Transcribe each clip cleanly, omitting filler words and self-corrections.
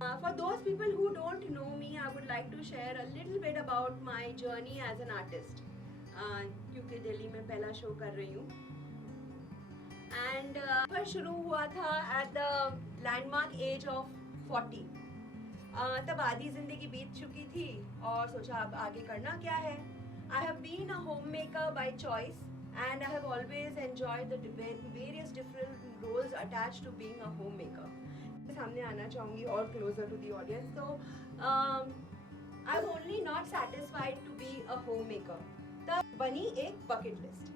For those people who don't know me, I would like to share a little bit about my journey as an artist. क्योंकि दिल्ली में पहला show कर रही हूँ and पर शुरू हुआ था at the landmark age of 40. तब आधी जिंदगी बीत चुकी थी और सोचा अब आगे करना क्या है. I have been a home maker by choice and I have always enjoyed the various different roles attached to being a homemaker. सामने आना चाहूँगी और closer to the audience. So I'm only not satisfied to be a homemaker. तब बनी एक bucket list.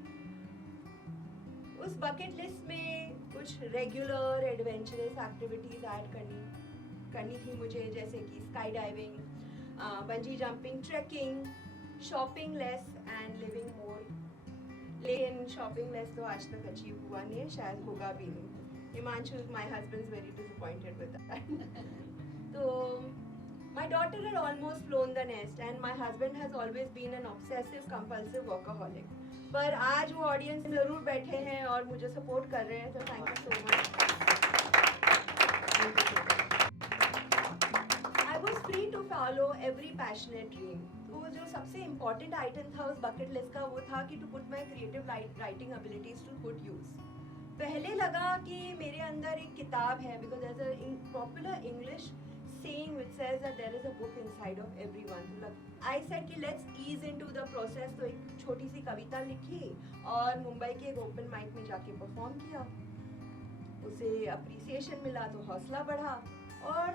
उस bucket list में कुछ regular adventurous activities add करनी थी मुझे, जैसे कि sky diving, bungee jumping, trekking, shopping less and living more. लेकिन शॉपिंग लेस तो आज तक अचीव हुआ नहीं है, शायद होगा भी नहीं. Himanshu, my husband is very disappointed with that. तो my daughter had almost flown the nest and my husband has always been an obsessive compulsive workaholic. पर आज वो ऑडियंस में ज़रूर बैठे हैं और मुझे सपोर्ट कर रहे हैं, तो thank you so much. I was free to follow every passionate dream. तो जो सबसे इम्पोर्टेंट आइटम था उस बकेट लिस्ट का वो था कि to put my creative writing abilities to good use. पहले लगा कि मेरे अंदर एक किताब है, because as a popular English saying which says that there is a book inside of everyone. I said कि let's ease into the process. तो एक छोटी सी कविता लिखी और मुंबई के एक ओपन माइक में जाके परफॉर्म किया. उसे अप्रिसिएशन मिला तो हौसला बढ़ा और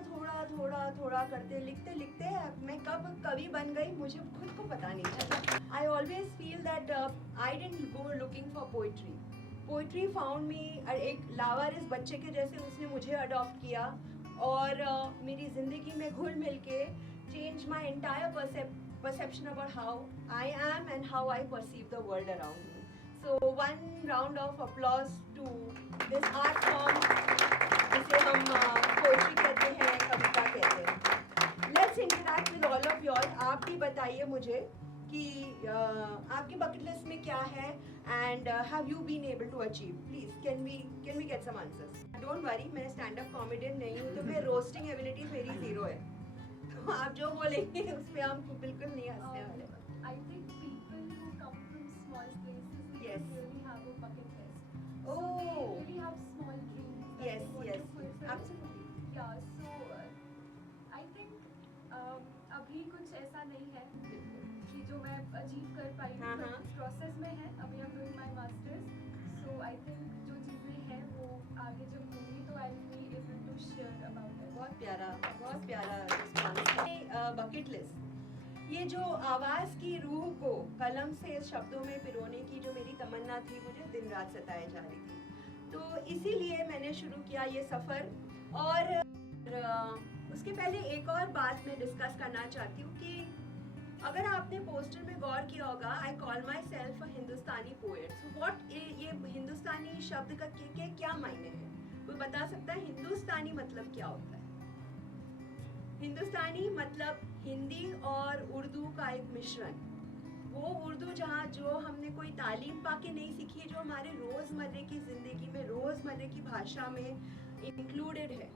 थोड़ा करते लिखते मैं कब कवि बन गई मुझे खुद को पता नहीं चला. I always feel that I didn't go looking for poetry. Poetry found me. एक लावारिस बच्चे के जैसे उसने मुझे अडॉप्ट किया और मेरी ज़िंदगी में घुल मिल के change my entire perception about how I am and how I perceive the world around me. So one round of applause to this art form जिसे हम पोइट्री कहते हैं, कविता कहते हैं. Let's interact with all of your. आप भी बताइए मुझे कि आपकी बकेट लिस्ट में क्या है and have you been able to achieve. Please can we get some answers. Don't worry, मैं स्टैंड अप कॉमेडियन नहीं हूँ, तो मैं रोस्टिंग एबिलिटी मेरी जीरो है. तो आप जो बोलेंगे उस पर हम बिल्कुल नहीं हंसने वाले. I think people who come from small places Yes. really have a bucket list. Oh. So they really have small dreams. that Yes, they want yes, to fulfill. absolutely. Yeah, so I think अभी कुछ ऐसा नहीं है कि जो मैं achieve कर पाई हूँ. हाँ, हाँ. प्रोसेस में है. अभी I'm doing my masters. So I think जो चीज़ें हैं वो आगे जब होंगी तो I will be able to share about it. बहुत प्यारा रिस्पॉन्स. बकेट लिस्ट, ये जो आवाज़ की रूह को कलम से शब्दों में पिरोने की जो मेरी तमन्ना थी, मुझे दिन रात सताए जा रही थी. तो इसीलिए मैंने शुरू किया ये सफ़र. और उसके पहले एक और बात मैं डिस्कस करना चाहती हूँ कि अगर आपने पोस्टर में गौर किया होगा, I call my self a Hindustani poet. So what, ये हिंदुस्तानी शब्द का के क्या मायने हैं? कोई बता सकता है हिंदुस्तानी मतलब क्या होता है? हिंदुस्तानी मतलब हिंदी और उर्दू का एक मिश्रण. वो उर्दू जहाँ जो हमने कोई तालीम पाके नहीं सीखी, जो हमारे रोज़मर्रे की ज़िंदगी में रोज़मर्रे की भाषा में इंक्लूडेड है.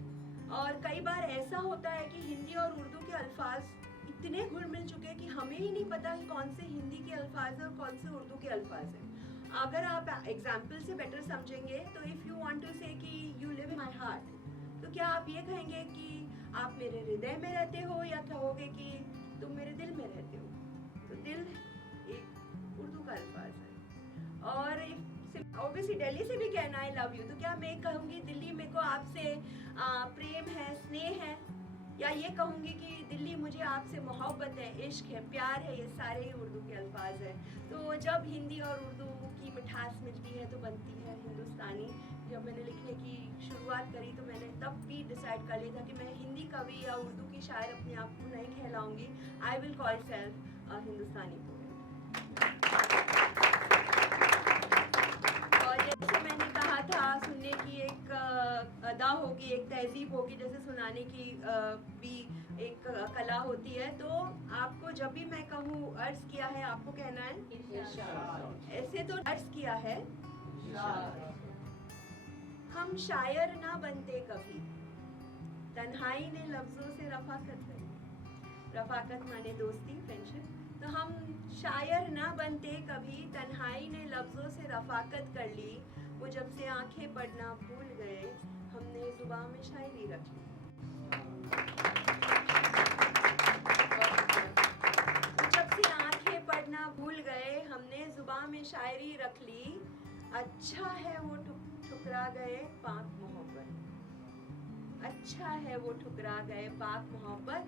और कई बार ऐसा होता है कि हिंदी और उर्दू के अल्फाज इतने घुल मिल चुके हैं कि हमें ही नहीं पता कि कौन से हिंदी के अल्फाज हैं और कौन से उर्दू के अल्फाज हैं. अगर आप एग्जाम्पल से बेटर समझेंगे तो इफ़ यू वांट टू से कि you live in my heart, तो क्या आप ये कहेंगे कि आप मेरे हृदय में रहते हो, या कहोगे कि तुम मेरे दिल में रहते हो? तो दिल एक उर्दू का अल्फाज है. और ऑब्वियसली दिल्ली से भी कहना आई लव यू, तो क्या मैं कहूँगी दिल्ली मेरे को आपसे प्रेम है, स्नेह है, या ये कहूँगी कि दिल्ली मुझे आपसे मोहब्बत है, इश्क है, प्यार है? ये सारे ही उर्दू के अल्फाज हैं. तो जब हिंदी और उर्दू की मिठास मिलती है तो बनती है हिंदुस्तानी. जब मैंने लिखने की शुरुआत करी तो मैंने तब भी डिसाइड कर लिया था कि मैं हिंदी कवि या उर्दू की शायर अपने आप को नहीं कहलाऊंगी. I will call self Hindustani poet. और जैसे मैंने कहा था, सुनने की एक अदा होगी, एक तहजीब होगी, जैसे सुनाने की भी एक कला होती है. तो आपको जब भी मैं कहूँ अर्ज किया है, आपको कहना है ऐसे. तो अर्ज किया है, हम शायर ना बनते कभी, तन्हाई ने लफ्जों से रफाकत कर ली। रफाकत माने दोस्ती, फ्रेंडशिप। तो हम शायर ना बनते कभी, तन्हाई ने लफ्जों से रफाकत कर ली। वो जब से आंखें पढ़ना भूल गए, हमने जुबान में शायरी रख ली। जब से आंखें पढ़ना भूल गए, हमने जुबान में शायरी रख ली। अच्छा है वो ठुकरा गए पाक मोहब्बत, अच्छा है वो ठुकरा गए पाक मोहब्बत,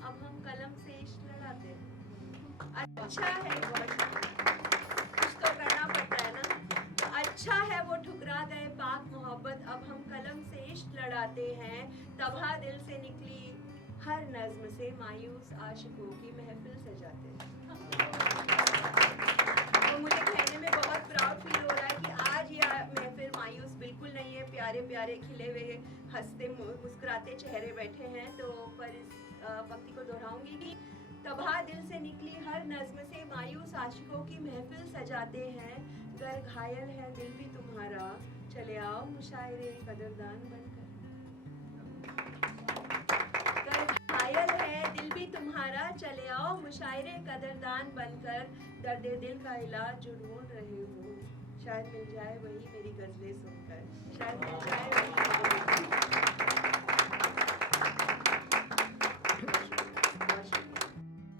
अब हम कलम से इश्क लड़ाते हैं। अच्छा है वो, कुछ तो करना पड़ता है ना। अच्छा है वो ठुकरा गए पाक मोहब्बत, अब हम कलम से इश्क लड़ाते हैं। तबाह दिल से निकली हर नज्म से मायूस आशिकों की महफिल सजाते हैं। तो मुझे कहने में बहुत प्राउड फील हो रहा है कि आज ये महफिल मायूस बिल्कुल नहीं है। प्यारे प्यारे खिले हुए हंसते मुस्कुराते चेहरे बैठे हैं। तो पर इस पंक्ति को दोहराऊंगी कि तबाह दिल से निकली हर नज्म से मायूस आशिकों की महफिल सजाते हैं। गर घायल है दिल भी तुम्हारा, चले आओ मुशायरे कदरदान बनकर। गर घायल है दिल भी तुम्हारा, चले आओ मुशायरे कदरदान बनकर। दर्द दिल का इलाज जो ढूंढ रहे हो, शायद मिल जाए वही मेरी गजलें सुनकर, शायद मिल जाए वही।